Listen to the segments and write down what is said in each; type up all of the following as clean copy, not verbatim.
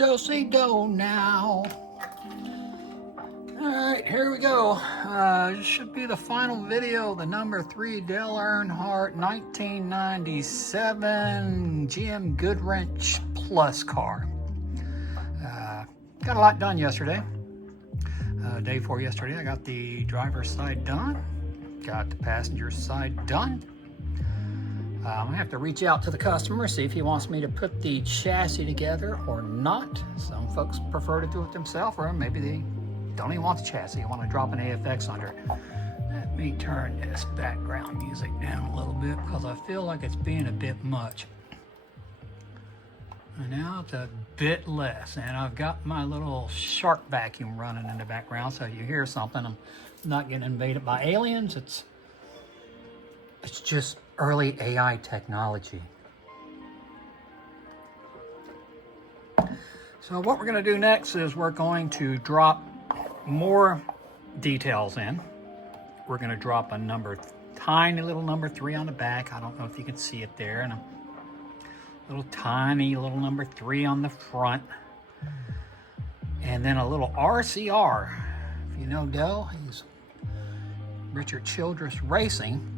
do-si-do now. Alright, here we go. This should be the final video. The number 3 Dale Earnhardt 1997 GM Goodwench Plus car. Got a lot done yesterday. Day 4 yesterday. I got the driver's side done. Got the passenger side done. I have to reach out to the customer, see if he wants me to put the chassis together or not. Some folks prefer to do it themselves, or maybe they don't even want the chassis. They want to drop an AFX under it. Let me turn this background music down a little bit because I feel like it's being a bit much. And now it's a bit less. And I've got my little shark vacuum running in the background, so if you hear something, I'm not getting invaded by aliens. It's just early AI technology. So what we're going to do next is we're going to drop more details in. We're going to drop a tiny little number 3 on the back. I don't know if you can see it there. And a little tiny little number 3 on the front. And then a little RCR. If you know Dell, he's Richard Childress Racing.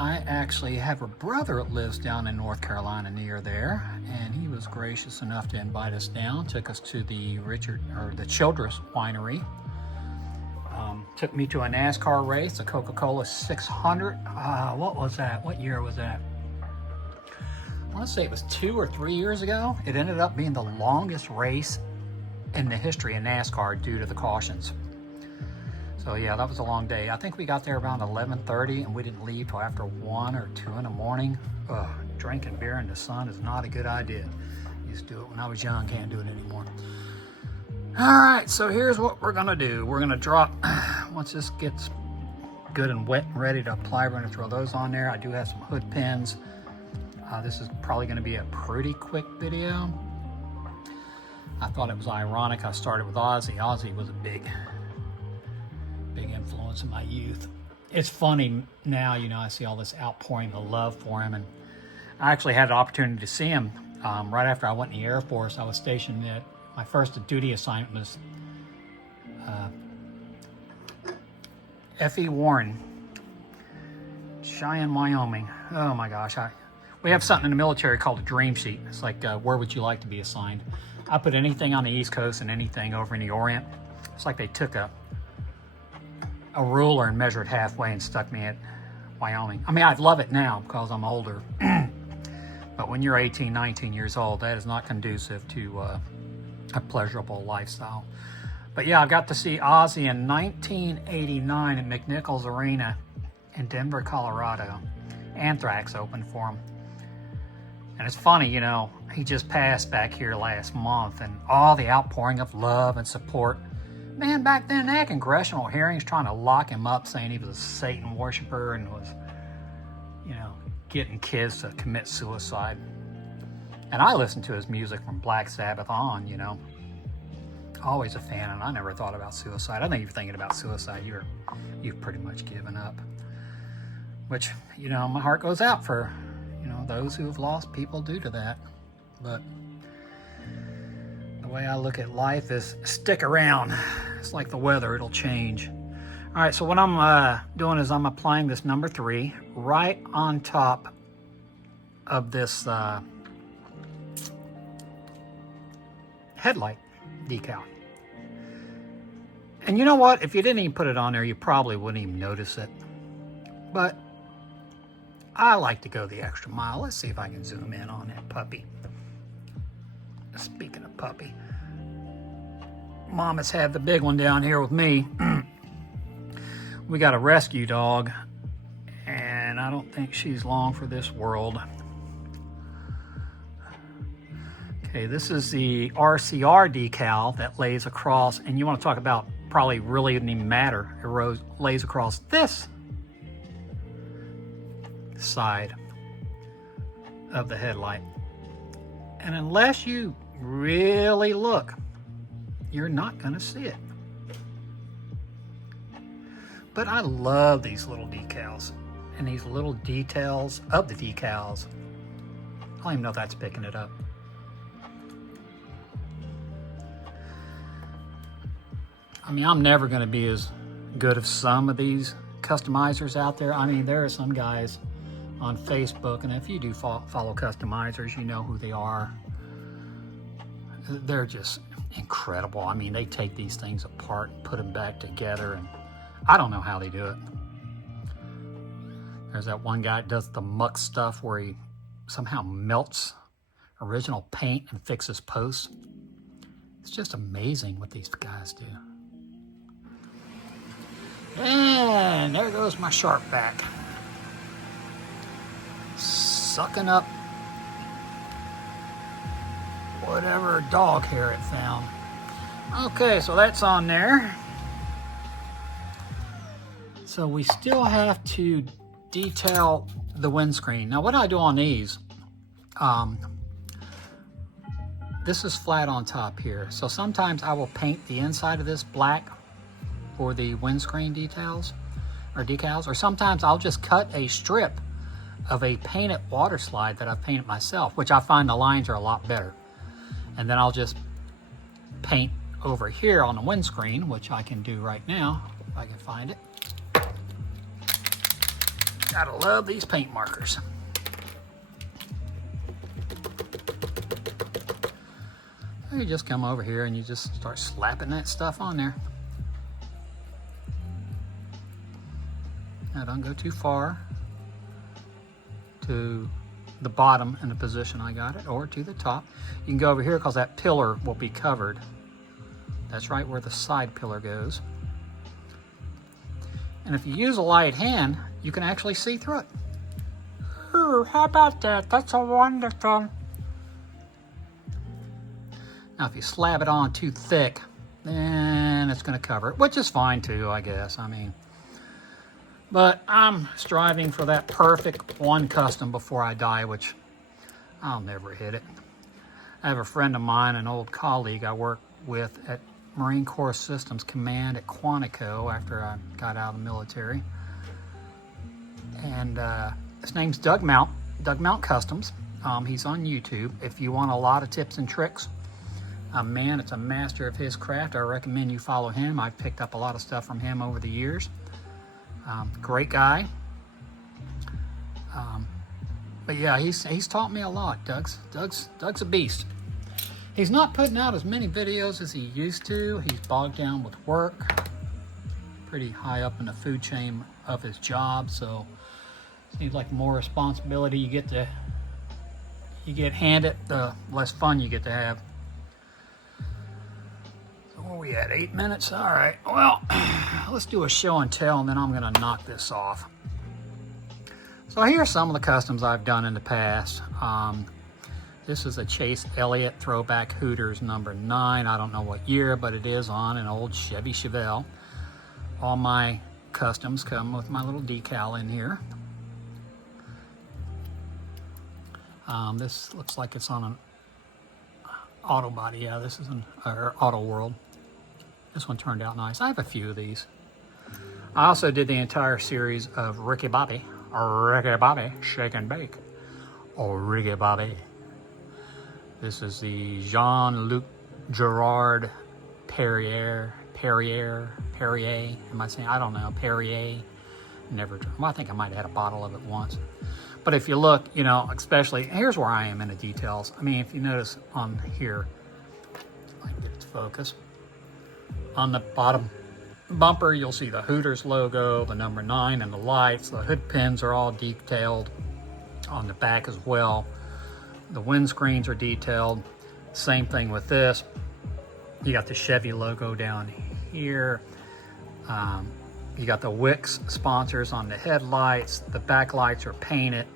I actually have a brother that lives down in North Carolina near there, and he was gracious enough to invite us down, took us to the Childress winery. Took me to a NASCAR race, a Coca-Cola 600. What was that? What year was that? I want to say it was 2 or 3 years ago. It ended up being the longest race in the history of NASCAR due to the cautions. So yeah, that was a long day. I think we got there around 11:30 and we didn't leave till after 1 or 2 in the morning. Drinking beer in the sun is not a good idea. Used to do it when I was young, can't do it anymore. All right, so here's what we're gonna do. We're gonna drop, once this gets good and wet and ready to apply, we're gonna throw those on there. I do have some hood pins. This is probably gonna be a pretty quick video. I thought it was ironic I started with Ozzy. Ozzy was a big influence in my youth. It's funny now, you know, I see all this outpouring of love for him, and I actually had an opportunity to see him right after I went in the Air Force. I was stationed at, my first duty assignment was F.E. Warren, Cheyenne, Wyoming. Oh my gosh, we have something in the military called a dream sheet. It's like, where would you like to be assigned? I put anything on the East Coast and anything over in the Orient. It's like they took a ruler and measured halfway and stuck me at Wyoming. I mean, I'd love it now because I'm older. But when you're 18, 19 years old, that is not conducive to a pleasurable lifestyle. But yeah, I got to see Ozzy in 1989 at McNichols Arena in Denver, Colorado. Anthrax opened for him. And it's funny, you know, he just passed back here last month, and all the outpouring of love and support. Man, back then they had congressional hearings trying to lock him up, saying he was a Satan worshiper and was, you know, getting kids to commit suicide. And I listened to his music from Black Sabbath on, you know. Always a fan, and I never thought about suicide. I think if you're thinking about suicide, you've pretty much given up. Which, you know, my heart goes out for, you know, those who have lost people due to that. But the way I look at life is stick around. It's like the weather, it'll change. All right, so what I'm doing is I'm applying this number 3 right on top of this headlight decal. And you know what? If you didn't even put it on there, you probably wouldn't even notice it. But I like to go the extra mile. Let's see if I can zoom in on that puppy. Speaking of puppy, Mama's had the big one down here with me. We got a rescue dog, and I don't think she's long for this world. Okay, this is the RCR decal that lays across, and you want to talk about probably really didn't even matter. It lays across this side of the headlight. And unless you really look, you're not going to see it. But I love these little decals and these little details of the decals. I don't even know if that's picking it up. I mean, I'm never going to be as good as some of these customizers out there. I mean, there are some guys on Facebook, and if you do follow customizers, you know who they are. They're just incredible. I mean, they take these things apart and put them back together, and I don't know how they do it. There's that one guy that does the muck stuff where he somehow melts original paint and fixes posts. It's just amazing what these guys do. And there goes my sharp back, sucking up whatever dog hair it found. Okay, so that's on there. So we still have to detail the windscreen. Now what I do on these, this is flat on top here. So sometimes I will paint the inside of this black for the windscreen decals, or sometimes I'll just cut a strip of a painted water slide that I've painted myself, which I find the lines are a lot better. And then I'll just paint over here on the windscreen, which I can do right now, if I can find it. Gotta love these paint markers. You just come over here and you just start slapping that stuff on there. Now don't go too far to the bottom in the position I got it, or to the top. You can go over here because that pillar will be covered. That's right where the side pillar goes. And if you use a light hand, you can actually see through it. Ooh, how about that? That's a wonderful. Now if you slab it on too thick, then it's going to cover it, which is fine too, I guess. I mean, but I'm striving for that perfect one custom before I die, which I'll never hit it. I have a friend of mine, an old colleague I worked with at Marine Corps Systems Command at Quantico after I got out of the military. And his name's Doug Mount Customs. He's on YouTube. If you want a lot of tips and tricks, man, it's a master of his craft. I recommend you follow him. I've picked up a lot of stuff from him over the years. Great guy. But yeah, he's taught me a lot. Doug's a beast. He's not putting out as many videos as he used to. He's bogged down with work. Pretty high up in the food chain of his job, so seems like more responsibility you get handed, the less fun you get to have. So where are we at? 8 minutes? All right. Well, let's do a show and tell, and then I'm going to knock this off. So here's some of the customs I've done in the past. This is a Chase Elliott throwback Hooters number 9. I don't know what year, but it is on an old Chevy Chevelle. All my customs come with my little decal in here. This looks like it's on an auto body. Yeah, this is an Auto World. This one turned out nice. I have a few of these. I also did the entire series of Ricky Bobby, Shake and Bake. Oh, Ricky Bobby. This is the Jean-Luc Gerard Perrier. Am I saying? I don't know. Perrier. Never. Well, I think I might have had a bottle of it once. But if you look, you know, especially, here's where I am in the details. I mean, if you notice on here, if I can get it to focus. On the bottom bumper, you'll see the Hooters logo, the number 9, and the lights. The hood pins are all detailed on the back as well. The windscreens are detailed. Same thing with this. You got the Chevy logo down here. You got the Wix sponsors on the headlights. The backlights are painted.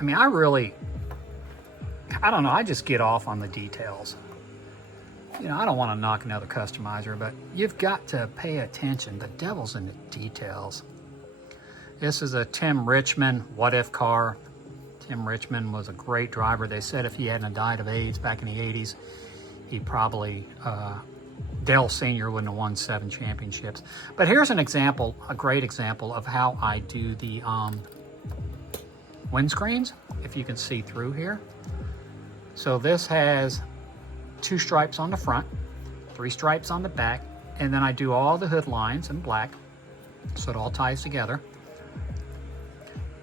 I mean, I don't know, I just get off on the details. You know, I don't want to knock another customizer, but you've got to pay attention. The devil's in the details. This is a Tim Richmond What If car. Tim Richmond was a great driver. They said if he hadn't died of AIDS back in the 80s, he probably, Dale Sr. wouldn't have won 7 championships. But here's an example, a great example of how I do the windscreens, if you can see through here. So this has 2 stripes on the front, 3 stripes on the back, and then I do all the hood lines in black so it all ties together.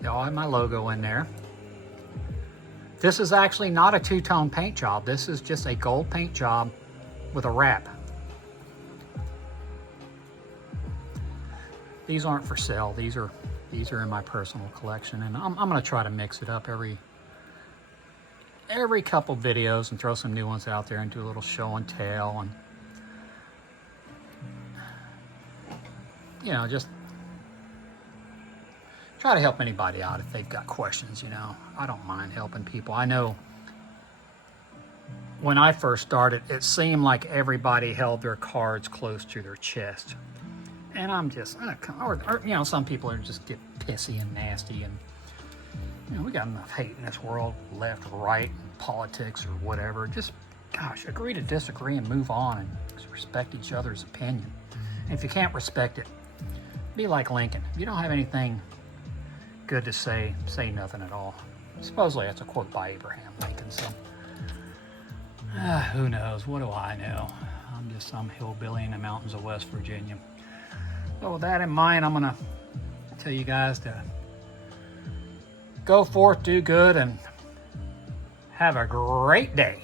They all have my logo in there. This is actually not a two-tone paint job. This is just a gold paint job with a wrap. These aren't for sale. These are in my personal collection, and I'm gonna try to mix it up every couple videos and throw some new ones out there and do a little show and tell, and you know, just try to help anybody out if they've got questions. You know, I don't mind helping people. I know when I first started, it seemed like everybody held their cards close to their chest. And I'm just, or you know, some people are just get pissy and nasty, and you know, we got enough hate in this world, left, right, politics, or whatever. Just, gosh, agree to disagree and move on, and just respect each other's opinion. And if you can't respect it, be like Lincoln. If you don't have anything good to say, say nothing at all. Supposedly that's a quote by Abraham Lincoln. So, who knows? What do I know? I'm just some hillbilly in the mountains of West Virginia. So with that in mind, I'm gonna tell you guys to go forth, do good, and have a great day.